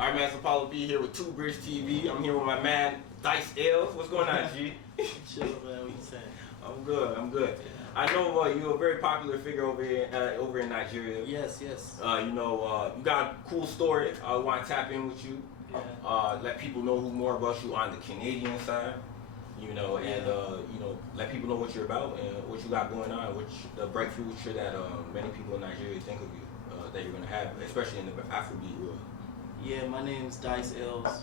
Alright, man, it's Apollo B here with Two Bridge TV. I'm here with my man, Ailes. What's going on, G? Chill, man. What you saying? I'm good. Yeah. I know you're a very popular figure over in Nigeria. Yes. You got a cool story. I want to tap in with you. Yeah. Let people know more about you on the Canadian side. Let people know what you're about and what you got going on, the bright future that many people in Nigeria think of you, that you're gonna have, especially in the Afrobeat world. Yeah, my name is Ailes.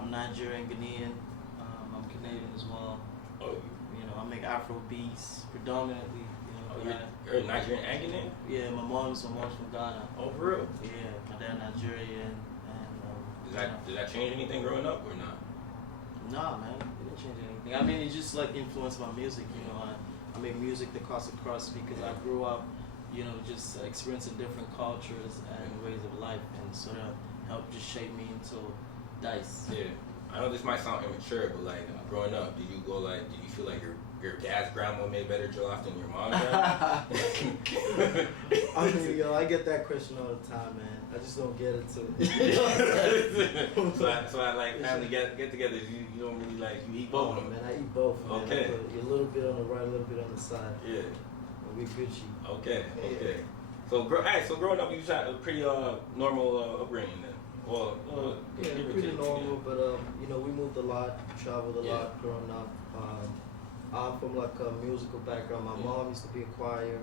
I'm Nigerian, Ghanaian. I'm Canadian as well. Oh. I make Afro beats predominantly. You're Nigerian and Ghanaian? Yeah, my mom's from Ghana. Oh, for real? Yeah, my dad Nigerian, and did that change anything growing up or not? Nah, man, it didn't change anything. I mean, it just like influenced my music. I make music that cuts across because I grew up, just experiencing different cultures and ways of life, and sort of helped just shape me into Dice. Yeah. I know this might sound immature, but like growing up, did you feel like your dad's grandma made better jollof than your mom's? I mean, I get that question all the time, man. I just don't get it to it. so I like family get-togethers. You don't really you eat both of them. Man, I eat both. Man. Okay. A little bit on the right, a little bit on the side. Yeah. And we Gucci. Okay. So growing up, you had a pretty normal upbringing then. Well, pretty normal, but we moved a lot, traveled a lot growing up. I'm from like a musical background. My mom used to be a choir,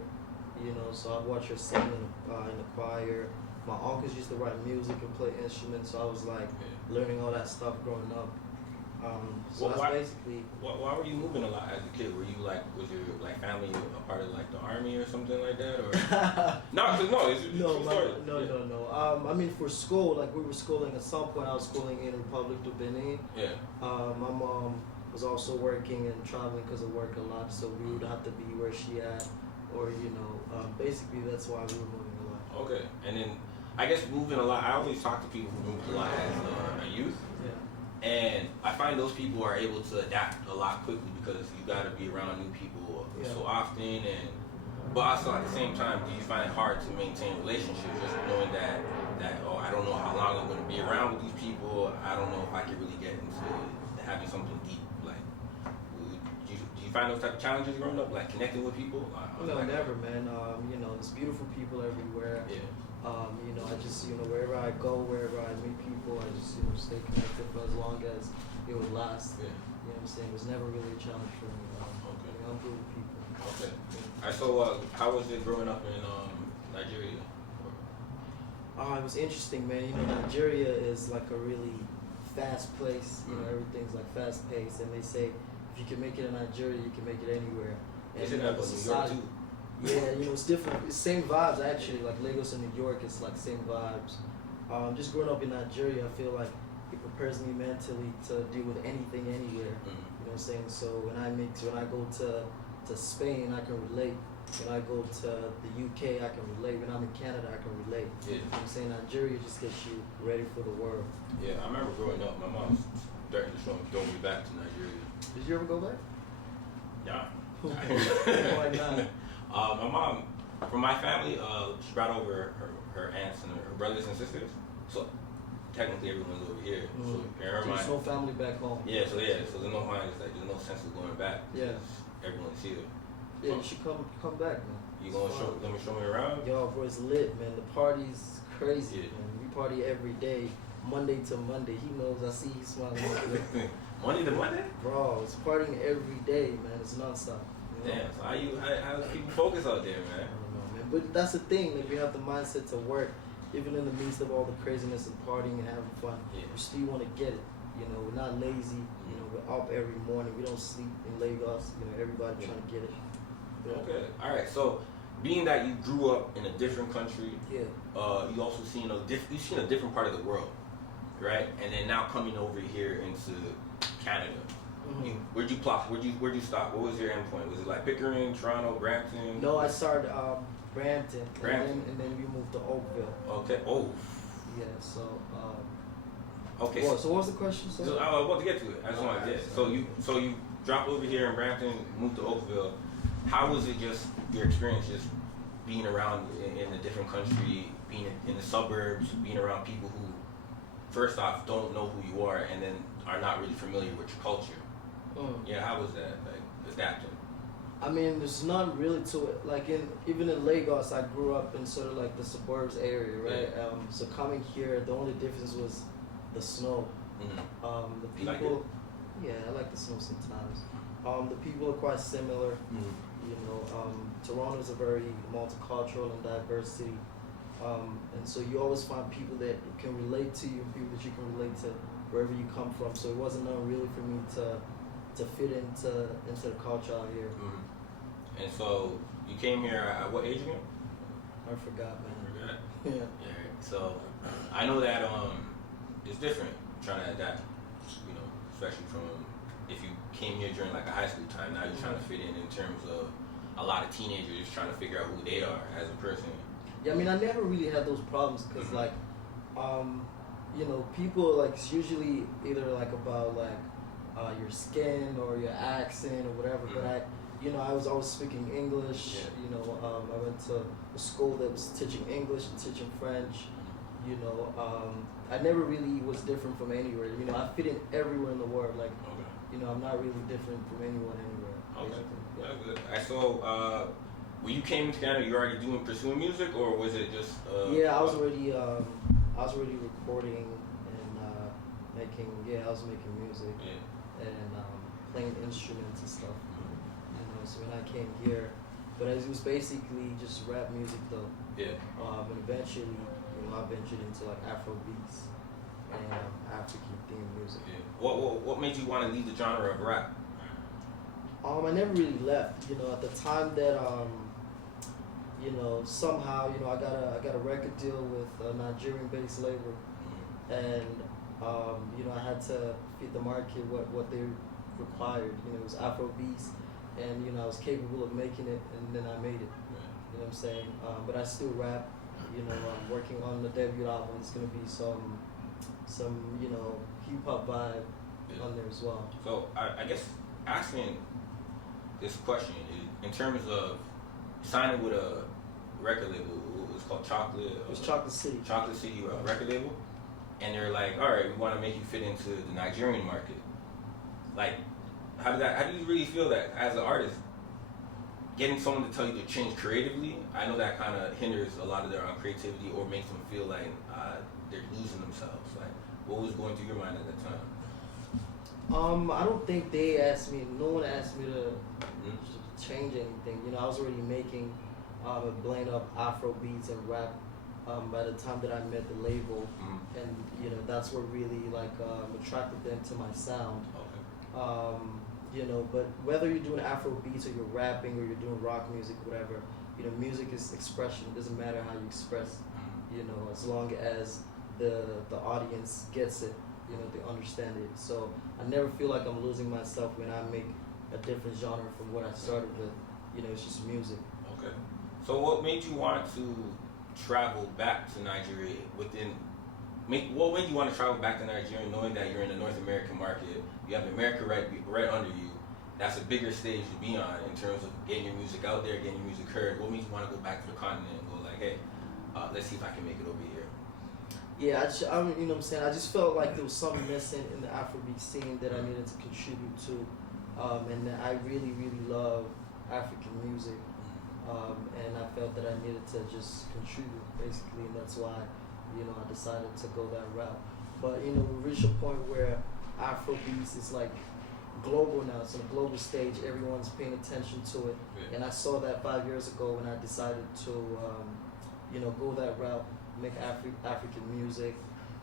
so I'd watch her sing in the choir. My uncles used to write music and play instruments, so I was learning all that stuff growing up. Basically. Why were you moving a lot as a kid? Were you was your family a part of the army or something like that, or no? I mean, for school, we were schooling. At some point, I was schooling in Republic of Benin. Yeah. My mom was also working and traveling because of work a lot, so we would have to be where she at, or basically that's why we were moving a lot. Okay, and then I guess moving a lot. I always talk to people who moved a lot as a youth. Yeah. And I find those people are able to adapt a lot quickly because you got to be around new people so often. But also at the same time, do you find it hard to maintain relationships just knowing that I don't know how long I'm going to be around with these people. I don't know if I can really get into having something deep. Do you find those type of challenges growing up, connecting with people? No, never, man. There's beautiful people everywhere. Yeah. I just, wherever I go, wherever I meet people, I just, stay connected for as long as it would last. Yeah. You know what I'm saying? It was never really a challenge for me. Okay. I'm good with people. Okay. All right, so how was it growing up in Nigeria? It was interesting, man. Nigeria is a really fast place. Everything's fast paced, and they say if you can make it in Nigeria, you can make it anywhere. And Isn't that New York too? Yeah, it's different. It's same vibes actually. Lagos and New York, it's same vibes. Just growing up in Nigeria, I feel like it prepares me mentally to deal with anything, anywhere. Mm-hmm. You know what I'm saying? So when I go to Spain, I can relate. When I go to the UK, I can relate. When I'm in Canada, I can relate. Yeah. You know what I'm saying? Nigeria just gets you ready for the world. Yeah, I remember growing up, my mom started to throw me back to Nigeria. Did you ever go back? Yeah. Why not? My mom, from my family, she brought over her aunts and her brothers and sisters. So technically everyone's over here. Mm-hmm. So in her mind, there's no family back home. Yeah, so in my mind, it's there's no sense of going back. Yeah. Everyone's here. Yeah, you should come back, man. You gonna show me around? Yo, bro, it's lit, man. The party's crazy, Yeah. man. We party every day, Monday to Monday. He knows. I see he's smiling. Monday to Monday? Bro, it's partying every day, man. It's nonstop. Damn, so how people focus out there, man? I don't know, man. But that's the thing. We have the mindset to work, even in the midst of all the craziness and partying and having fun. Yeah. We still want to get it. We're not lazy. We're up every morning. We don't sleep in Lagos. Everybody trying to get it. Yeah. Okay. All right. So, being that you grew up in a different country, you also seen you've seen a different part of the world, right? And then now coming over here into Canada. Mm-hmm. Where'd you plop? Where'd you stop? What was your end point? Was it Pickering, Toronto, Brampton? No, I started Brampton. And then we moved to Oakville. Okay. Oh. Yeah. So. Okay. So what was the question? I was about to get to it. I just wanted to get it. So you dropped over here in Brampton, moved to Oakville. How was it just your experience being around in a different country, being in the suburbs, being around people who first off don't know who you are, and then are not really familiar with your culture. Yeah, how was that, like, adapting? I mean, there's none really to it. Like even in Lagos, I grew up in sort of like the suburbs area, right? Yeah. So coming here, the only difference was the snow. The people, like it? yeah, I like the snow sometimes. The people are quite similar. You know, Toronto is a very multicultural and diverse city, and so you always find people that can relate to you, people that you can relate to wherever you come from. So it wasn't really for me to fit into the culture out here. And so you came here at what age again? I forgot, man. Forgot. Yeah. Yeah. So I know that it's different trying to adapt. You know, especially from if you came here during like a high school time. Now you're trying to fit in terms of a lot of teenagers just trying to figure out who they are as a person. Yeah, I mean, I never really had those problems because like, you know, people like it's usually either like about like your skin or your accent or whatever. But I was always speaking English. Yeah. You know, I went to a school that was teaching English and teaching French. You know, I never really was different from anywhere. You know, I fit in everywhere in the world. Like, you know, I'm not really different from anyone anywhere. Okay. Yeah. That's good. I saw. When you came to Canada, you already pursuing music, or was it just? Yeah, I was already recording and making. Yeah, I was making music and playing instruments and stuff. You know, so when I came here, but it was basically just rap music though. Yeah. And eventually, you know, I ventured into like Afro beats and African themed music. Yeah. What made you want to leave the genre of rap? I never really left. You know, at the time that you know, somehow, you know, I got a record deal with a Nigerian-based label, and you know, I had to fit the market what they required. You know, it was Afro beats, and you know, I was capable of making it, and then I made it. You know what I'm saying? But I still rap. You know, I'm working on the debut album. It's gonna be some you know, hip hop vibe on there as well. So I guess asking this question in terms of signing with a record label, it's called Chocolate. It's Chocolate City. Chocolate City record label, and they're like, all right, we want to make you fit into the Nigerian market. Like, how do you really feel that as an artist, getting someone to tell you to change creatively? I know that kind of hinders a lot of their own creativity or makes them feel like they're losing themselves. Like, what was going through your mind at that time? I don't think they asked me. No one asked me to change anything. You know, I was already making a blend of Afro beats and rap by the time that I met the label, and you know, that's what really like attracted them to my sound. Okay. You know, but whether you're doing Afro beats or you're rapping or you're doing rock music, whatever, you know, music is expression. It doesn't matter how you express. You know, as long as the audience gets it, you know, they understand it. So I never feel like I'm losing myself when I make a different genre from what I started with. You know, it's just music. Okay. So what made you want to travel back to Nigeria what made you want to travel back to Nigeria knowing that you're in the North American market, you have America right under you, that's a bigger stage to be on in terms of getting your music out there, getting your music heard. What made you want to go back to the continent and go like, hey, let's see if I can make it over here? Yeah, I you know what I'm saying? I just felt like there was something missing in the Afrobeat scene that I needed to contribute to. And I really, really love African music. And I felt that I needed to just contribute, basically, and that's why, you know, I decided to go that route. But, you know, we reached a point where Afrobeats is like global now. It's on a global stage. Everyone's paying attention to it. And I saw that 5 years ago when I decided to, you know, go that route, make African music.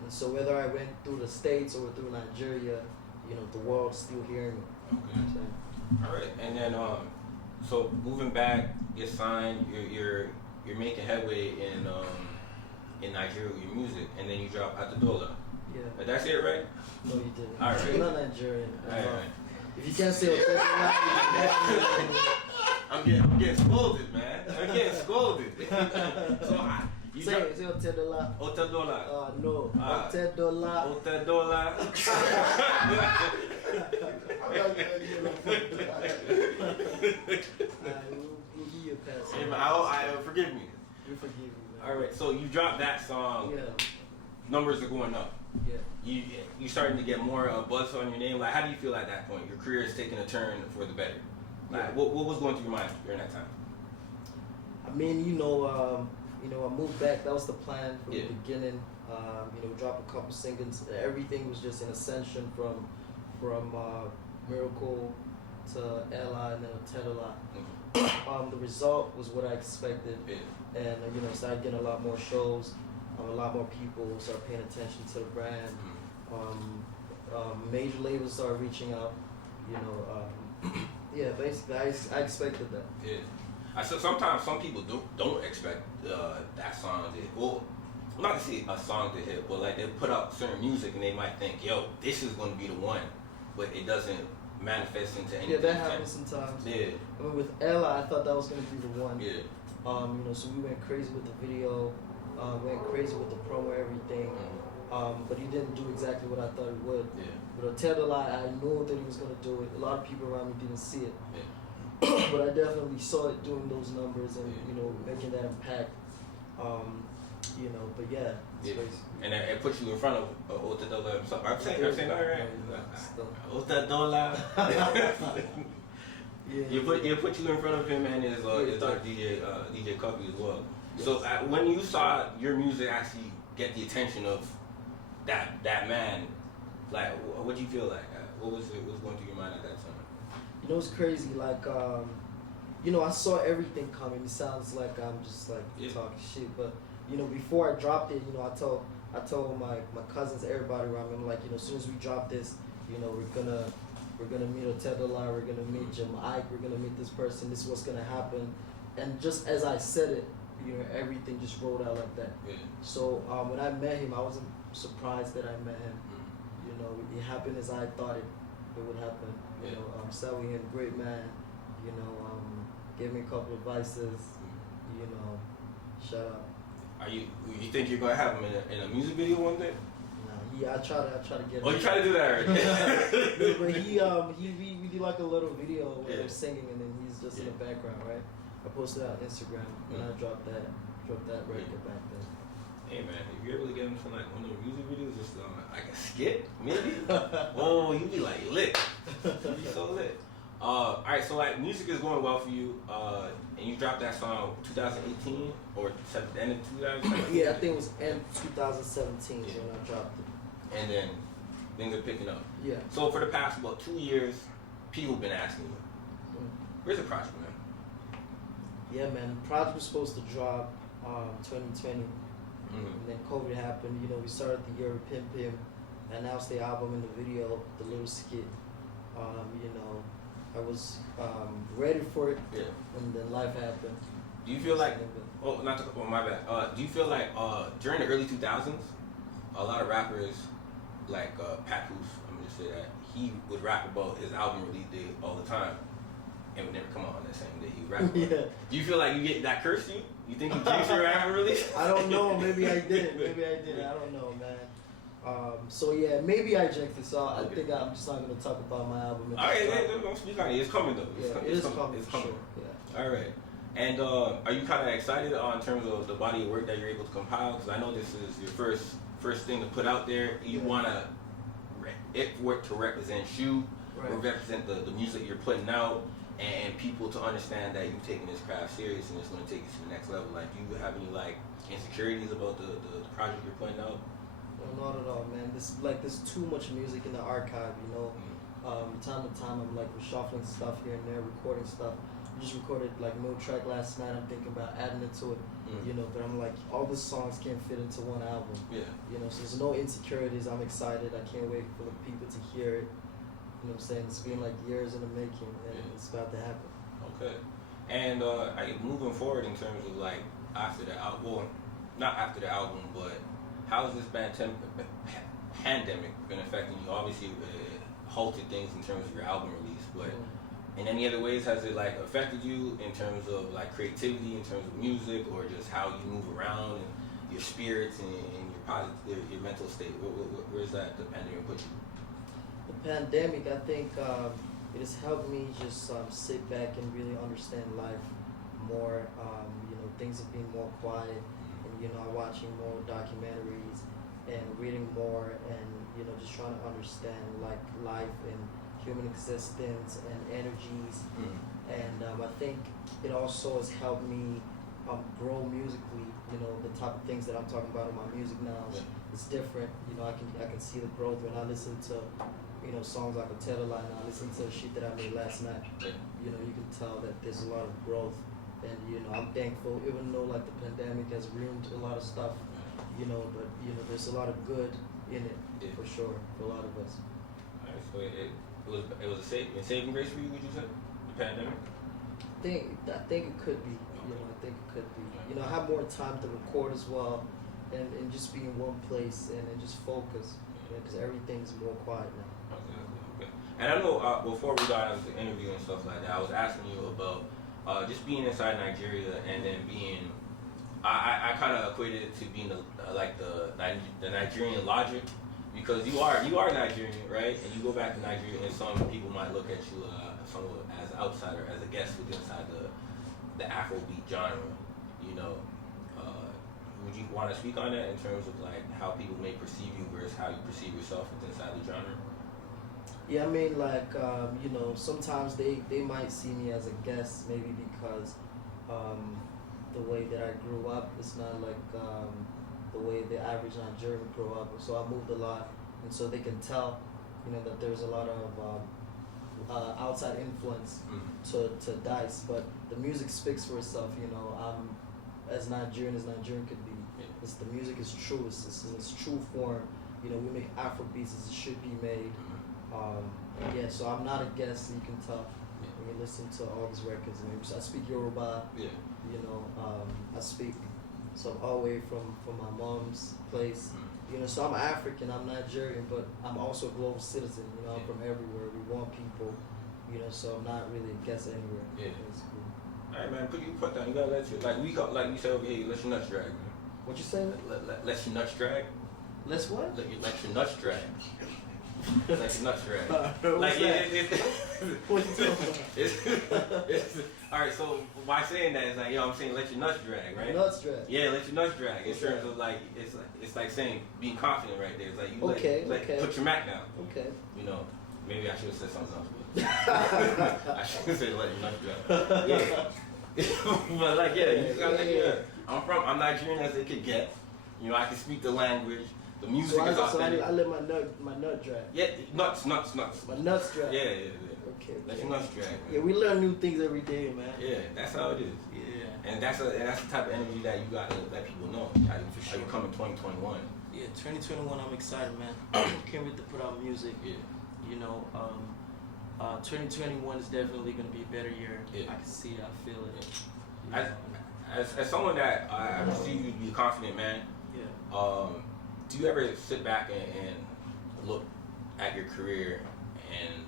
And so whether I went through the States or through Nigeria, you know, the world's still hearing it. Okay. All right. And then, so moving back, get signed. You're making headway in Nigeria with your music, and then you drop Atadola. Yeah. But that's it, right? No, you didn't. All right. You're not Nigerian. All right. If you can't say Otedola, I'm getting scolded, man. I'm getting scolded. So say Otedola. Otedola. No. Otedola. Otedola. We'll give you a pass. I forgive me. We forgive you, man. All right. So you dropped that song. Yeah. Numbers are going up. You starting to get more buzz on your name. Like, how do you feel at that point? Your career is taking a turn for the better. Like, what was going through your mind during that time? I mean, I moved back. That was the plan from the beginning. Drop a couple singles. Everything was just in ascension from Miracle to Ella and then Tedala. The result was what I expected, and started getting a lot more shows. A lot more people started paying attention to the brand. Major labels started reaching out. Basically, I expected that. Yeah. I said sometimes some people don't expect that song to hit. Well, I'm not gonna say a song to hit, but like they put out certain music and they might think, yo, this is gonna be the one, but it doesn't manifest into anything. Yeah, that happens sometimes. Yeah. I mean, with Ella, I thought that was gonna be the one. Yeah. So we went crazy with the video, went crazy with the promo, everything. But he didn't do exactly what I thought he would. Yeah. But Tedala, I knew that he was gonna do it. A lot of people around me didn't see it. Yeah. But I definitely saw it doing those numbers and making that impact. But yeah, and it puts you in front of Otadola himself. I'm saying that right? Otadola. It put you in front of him and his daughter DJ Cubby as well. Yes. So when you saw your music actually get the attention of that man, like what do you feel like? What was going through your mind at that time? It's crazy. Like, I saw everything coming. It sounds like I'm just like talking shit, but before I dropped it, I told my cousins, everybody around me, I'm like, as soon as we drop this, we're gonna meet Otedala, we're gonna meet Jim Ike, we're gonna meet this person. This is what's gonna happen, and just as I said it, everything just rolled out like that. Yeah. So when I met him, I wasn't surprised that I met him. It happened as I thought it would happen. Sat with him, great man. Gave me a couple of advices. Shout out. You think you're gonna have him in a music video one day? Nah, I try to get him. Oh, you try to do that already? But we did like a little video where they're singing and then he's just in the background, right? I posted it on Instagram and I dropped that record back then. Hey man, if you're able to get him to like one of the music videos, just like a skit, maybe. Oh, you be like lit. You be so lit. All right, so like music is going well for you, and you dropped that song 2018 or the end of 2017. Yeah, I think it was end 2017 when I dropped it. And then things are picking up. Yeah. So for the past about 2 years, people have been asking you, where's the project, man? Yeah, man. The project was supposed to drop 2020. And then COVID happened. We started the year with Pim Pim, announced the album and the video, the little skit. I was ready for it, and then life happened. Do you feel like, my bad. Do you feel like during the early 2000s, a lot of rappers, like Papoose, I'm gonna just say that, he would rap about his album release date all the time, and would never come out on that same day he would rap about it. Do you feel like you get that curse to you? You think you jinxed your album release? I don't know. Maybe I did. I don't know, man. Maybe I jinxed it. So I think I'm just not gonna talk about my album. Don't speak on it. It's coming though. It is coming. It's coming. Sure. Yeah. All right. And are you kind of excited in terms of the body of work that you're able to compile? Because I know this is your first thing to put out there. You want it work to represent you, represent the music you're putting out, and people to understand that you're taking this craft serious and it's going to take you to the next level. Like, do you have any like insecurities about the project you're putting out? No, not at all, man. There's too much music in the archive, time to time I'm like reshuffling stuff here and there, recording stuff. I just recorded like no track last night. I'm thinking about adding it to it, but I'm like, all the songs can't fit into one album. Yeah. So there's no insecurities. I'm excited. I can't wait for the people to hear it. You know what I'm saying? It's been like years in the making, and it's about to happen. Okay. And moving forward in terms of like after the album, well, not after the album, but how has this pandemic been affecting you? Obviously, it halted things in terms of your album release, but in any other ways, has it like affected you in terms of like creativity, in terms of music, or just how you move around and your spirits and your mental state? Where's that the pandemic put you? The pandemic, I think it has helped me just sit back and really understand life more. Things have been more quiet, and I'm watching more documentaries, and reading more, and just trying to understand like life and human existence and energies. And I think it also has helped me grow musically. The type of things that I'm talking about in my music now is different. I can see the growth when I listen to songs like Hotel Line. I listen to the shit that I made last night. You can tell that there's a lot of growth, and I'm thankful, even though like the pandemic has ruined a lot of stuff. But there's a lot of good in it for sure for a lot of us. Alright, so it was a saving grace for you, would you say? The pandemic? I think it could be. I think it could be. I have more time to record as well, and just be in one place and just focus, because everything's more quiet now. Okay. And I know before we got into the interview and stuff like that, I was asking you about just being inside Nigeria, and then being. I kind of equated it to being the Nigerian Logic, because you are Nigerian, right? And you go back to Nigeria, and some people might look at you somewhat as an outsider, as a guest within inside the Afrobeat genre. Would you want to speak on that in terms of like how people may perceive you versus how you perceive yourself within inside the genre? Yeah, I mean, like sometimes they might see me as a guest, maybe because the way that I grew up is not like the way the average Nigerian grew up. So I moved a lot, and so they can tell, that there's a lot of outside influence to Dice. But the music speaks for itself. I'm as Nigerian could be. The music is true. It's in its true form. We make Afrobeats as it should be made. So I'm not a guest. So you can tell when you listen to all these records. I speak Yoruba. I speak all the way from my mom's place. So I'm African, I'm Nigerian, but I'm also a global citizen. I'm from everywhere. We want people. So I'm not really a guest anywhere. Basically. All right, man. Put down. You gotta let you like we said over here. Let your nuts drag, man. What you saying? Let your nuts drag. Let's what? Let your nuts drag. Let your nuts drag. Like what you talking about? All right. So by saying that, it's like I'm saying let your nuts drag, right? Nuts drag. Yeah, let your nuts drag. In terms of like it's like saying being confident right there. It's like you okay. Put your Mac down. Okay. Maybe I should have said something else. But I should have said let your nuts drag. Yeah. But like I'm Nigerian as they could get. I can speak the language. The music is authentic. So I let my nut drag. Yeah, nuts. My nuts drag. Yeah. Okay. Let your nuts drag. Man. Yeah, we learn new things every day, man. Yeah, that's how it is. Yeah. And that's the type of energy that you gotta let people know. How you come in 2021. Yeah, 2021. I'm excited, man. Can't wait to put out music. Yeah. 2021 is definitely gonna be a better year. Yeah. I can see it. I feel it. Yeah. As someone that I perceive you to be a confident man. Yeah. Do you ever sit back and look at your career and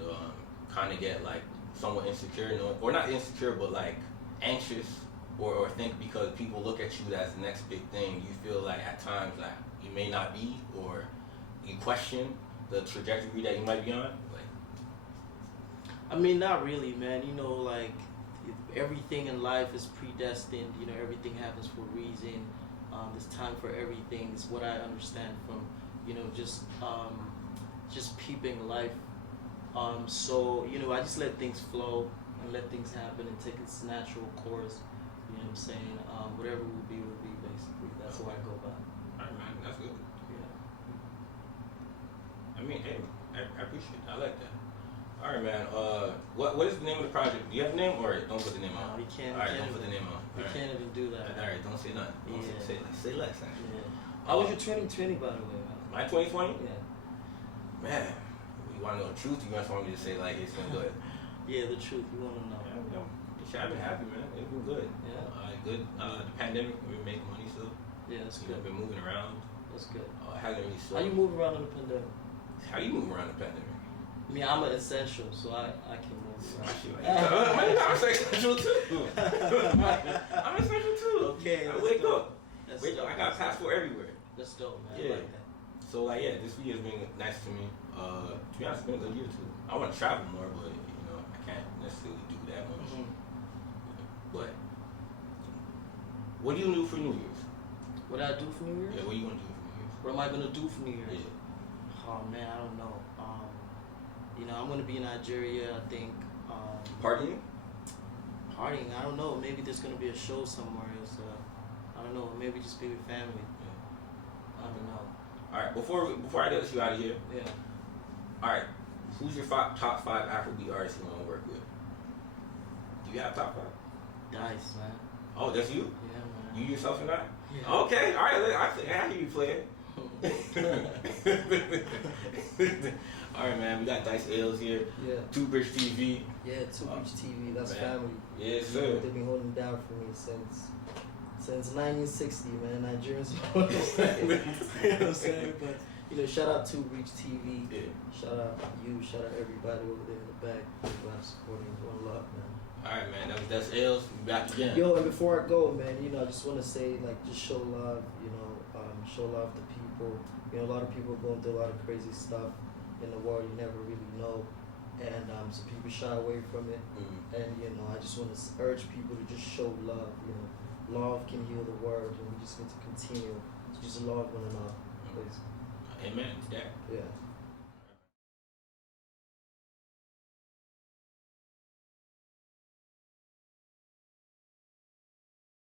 kind of get like somewhat insecure, or not insecure, but like anxious, or think because people look at you as the next big thing, you feel like at times that you may not be, or you question the trajectory that you might be on? I mean, not really, man. Like everything in life is predestined. Everything happens for a reason. There's time for everything. Is what I understand from, just peeping life. So I just let things flow and let things happen and take its natural course. You know what I'm saying? Whatever will be, basically. That's what I go by. All right, man. That's good. Yeah. I mean, hey, I appreciate it. I like that. All right, man. What is the name of the project? Do you have a name, or don't put the name on? No, we can't. All right, don't put the name on. We can't even do that. All right, don't say nothing. Say less. Actually. Yeah. How was your 2020, by the way, man? My 2020? Yeah. Man, you want to know the truth? You guys want me to say like it's been good? Yeah, the truth. You want to know? I've been happy, man. It's been good. Yeah. Good. The pandemic, we've been making money still. Yeah, that's good. I've been moving around. That's good. Hasn't really How you move around in the pandemic? How you move around the pandemic? I mean, I'm an essential, so I can move around. I'm essential too. I'm essential too. Okay. I wake up. I got a passport everywhere. That's dope, man. Yeah. I like that. So this year's been nice to me. To be honest, it's been a good year too. I want to travel more, but I can't necessarily do that much. Mm-hmm. But what do you do for New Year's? What I do for New Year's? Yeah, what do you want to do for New Year's? What am I gonna do for New Year's? Yeah. Oh man, I don't know. You know, I'm gonna be in Nigeria. I think. Partying? Partying. I don't know. Maybe there's gonna be a show somewhere. I don't know. Maybe just be with family. Yeah. I don't know. All right. Before I get you out of here. Yeah. All right. Who's your top 5 Afrobeat artists you want to work with? Do you have top 5? Dice, man. Oh, that's you? Yeah, man. You yourself and I? Yeah. Okay. All right. I hear you playing. All right, man. We got Dice Ailes here. Yeah. 2 Bridge TV. Yeah, 2 Bridge TV. That's man. family. Yes, You know, sir. they've been holding down for me since 1960, man. Nigerians. You know what I'm saying? But you know, shout out 2 Bridge TV. Yeah. Shout out you. Shout out everybody over there in the back. Everybody supporting. One love, man. All right, man. That's Ailes. We back again. Yo, and before I go, man, you know, I just want to say, like, just show love. You know, show love to people. You know, a lot of people going through a lot of crazy stuff in the world you never really know, and some people shy away from it. Mm-hmm. And you know, I just want to urge people to just show love. You know, love can heal the world, and we just need to continue to just love one another. Please. Amen to that. Yeah.